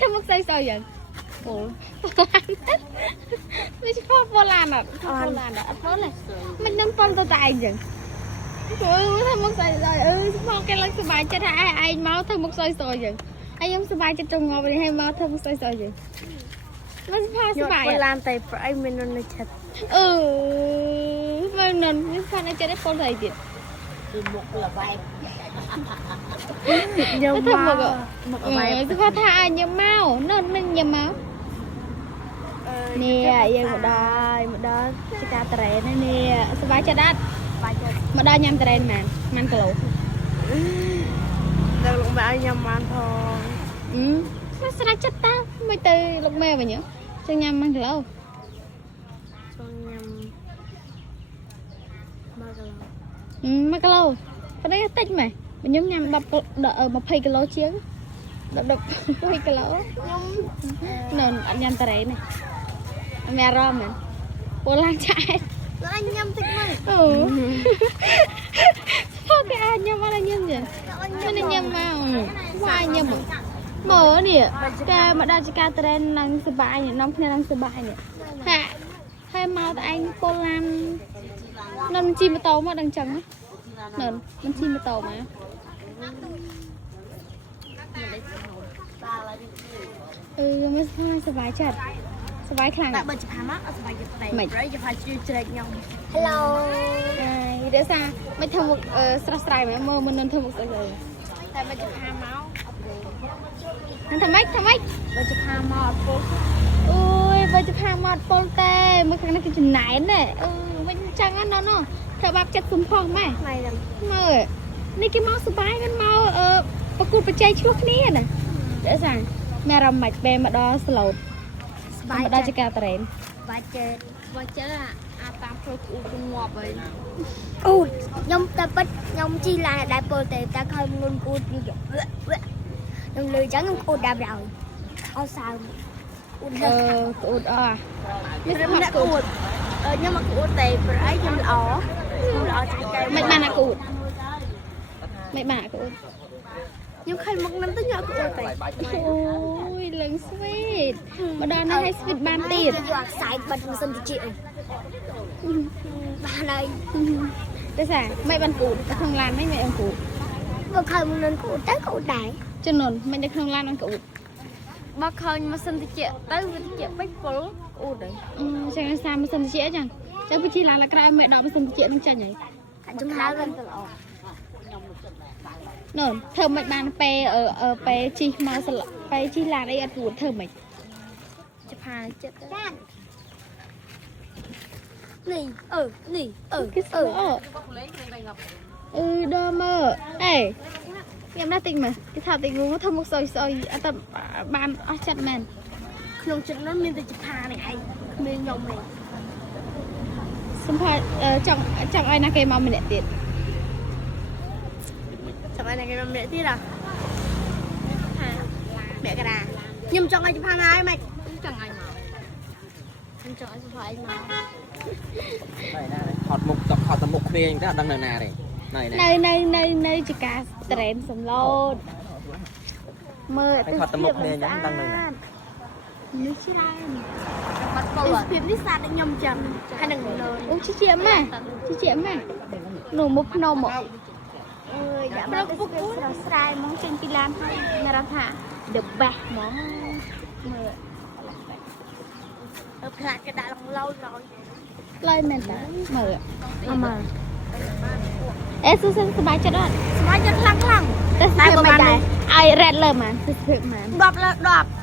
ធ្វើមកស្អីស្អីយ៉ាងអូមិនឈ្មោះប៉ូឡានអត់ប៉ូឡានអត់ប៉ូឡាមិននឹងប៉ូទៅតែឯងចឹងធ្វើមកស្អីស្អីមកគេឡើងសុបាយចិត្តថាឯងមកធ្វើមកស្អីស្អីចឹងហើយខ្ញុំសុបាយចិត្តចង់ងប់វិញហើយមកធ្វើមកស្អីស្អីចឹងមិនផាសុបាយប៉ូឡានតែប្រអីមិននៅចិត្តមិននៅផានៅចិត្តឯប៉ូទៅអីទៀតគឺមុខល្បែងញ៉ាំមកមកបាយគឺថាឲ្យញ៉ាំមកនៅនឹងញ៉ាំមកនេះយើងមកដល់ចកាត្រេននេះសុបាយចិត្តអត់មកដល់ញ៉ាំត្រេនមែនម៉ានគីឡូដល់លោកម៉ែឲ្យញ៉ាំម៉ានផងស្រេចចិត្តតើមិនទៅលោកម៉ែវិញចង់ញ៉ាំម៉ានគីឡូចង់ញ៉ាំ1 គីឡូប៉ុន្តែតិចមែនខ្ញុំញ៉ាំ20 គីឡូជាង20 គីឡូខ្ញុំនៅអត់ញ៉ាំតារ៉េនេះអត់មានអារម្មណ៍មែនពលឡើងឆែកអញញ៉ាំតិចមកអូគេអាចញ៉ាំអត់ញ៉ាំទេមិនញ៉ាំមកវាយញ៉ាំមើលនេះតែមកដល់ចកាតារ៉េនឹងសុបាយនាំគ្នានឹងសុបាយនេះហាហើយមកតែឯងពលឡើងនឹងជិះម៉ូតូមកដឹងចឹងណានឹងជិះម៉ូតូមកមិនសុបាយចិត្តសុបាយខ្លាំងតែបើជិះផាមកអត់សុបាយចិត្តតែប្រៃជិះផាជ្រឿជ្រែកខ្ញុំ Hello ហើយដូចថាមិនធ្វើមុខស្រស់ស្រាយមែនមើលមិននឹងធ្វើមុខស្អីទេតែបើជិះផាមកអត់ហ្នឹងធ្វើម៉េចបើជិះផាមកអត់ពុលអូយបើជិះផាមកអត់ពុលទេមើលខាងនេះគឺចំណែនទេវិញចឹងណាណូធ្វើបាបចិត្តសុំផងម៉ែមើលនេះគេមកសុបាយមិនមកប្រគួតប្រជែងឆ្លោះគ្នាណាតែស្អាតមានអារម្មណ៍មិនពេលមកដល់ស្លូតស្បាយដល់ចកាតារ៉េនបាច់ចេះអាតាមផ្លូវអ៊ូងាប់ហើយអូខ្ញុំតែពិតខ្ញុំជីឡានដែរពលតែឃើញងុនគូតខ្ញុំលើចឹងខ្ញុំអ៊ូដាប់ដល់អោសៅអ៊ូអ៊ូអនេះខ្ញុំមកអ៊ូខ្ញុំមកអ៊ូតែប្រអីខ្ញុំល្អជាងគេមិនបានអាគូតមិនបានអាគូតខ្ញុំឃើញមុខនឹងទៅខ្ញុំអត់គួរតែអូយលឹងស្វីតមកដល់នេះឲ្យស្វីតបានទៀតយកអាខ្សែបិទមិនសិនតិចបានហើយតែស្អាមិនបានគូតក្នុងឡានមិនអត់គូតបើឃើញមុខនឹងគូតទៅគូតដែរចំនួនមិននៅក្នុងឡានអត់គូតបើឃើញម៉ាស៊ីនតិចទៅវាតិចពេកពុលគូតហើយចឹងសាម៉ាស៊ីនតិចចឹងពីជិះឡានក្រៅមិនដល់ម៉ាស៊ីនតិចនឹងចាញ់ហើយចំហៅទៅល្អនោះធ្វើមិនបានពេលជីមកពេលជីឡានអីអត់គួរធ្វើមិនจะพาចិត្តនេះនេះដល់មើអេខ្ញុំណាស់តិចមើគេថាតិចងងធ្វើមុខស្អុយអត់តែបានអស់ចិត្តមែនក្នុងចិត្តនោះមានតែចផានេះឯងគ្មានខ្ញុំទេសំផាចង់ឲ្យណាគេមកម្នាក់ទៀតចាំឲ្យគេមកម្នាក់ទៀតហ៎ម៉ែកដាខ្ញុំចង់ឲ្យចផាណាហើយម៉េចចង់ឲ្យមកខ្ញុំចង់ឲ្យសុភ័យមកថតមុខគ្នាអញ្ចឹងអត់ដឹងនៅណាទេនៅចកាត្រេនសំឡូតមើលថតមុខគ្នាអញ្ចឹងដឹងនៅណានេះច្រើនបាត់ពោភាពនេះសាទខ្ញុំចឹងហើយនឹងអូជីជាម៉ែនោះមុខភ្នំមកអើយដាក់មកពុកស្រស់ស្រាយហ្មងចេញពីឡានហើយមានអារម្មណ៍ថា the best ហ្មងមើលផ្លាកគេដាក់ឡយមែនតើមើលអេសบายចិត្តអត់សบายចិត្តខ្លាំងតែមិនដែរឲ្យ red លើហ្មងគឺស្ភើមែន10 លើ 10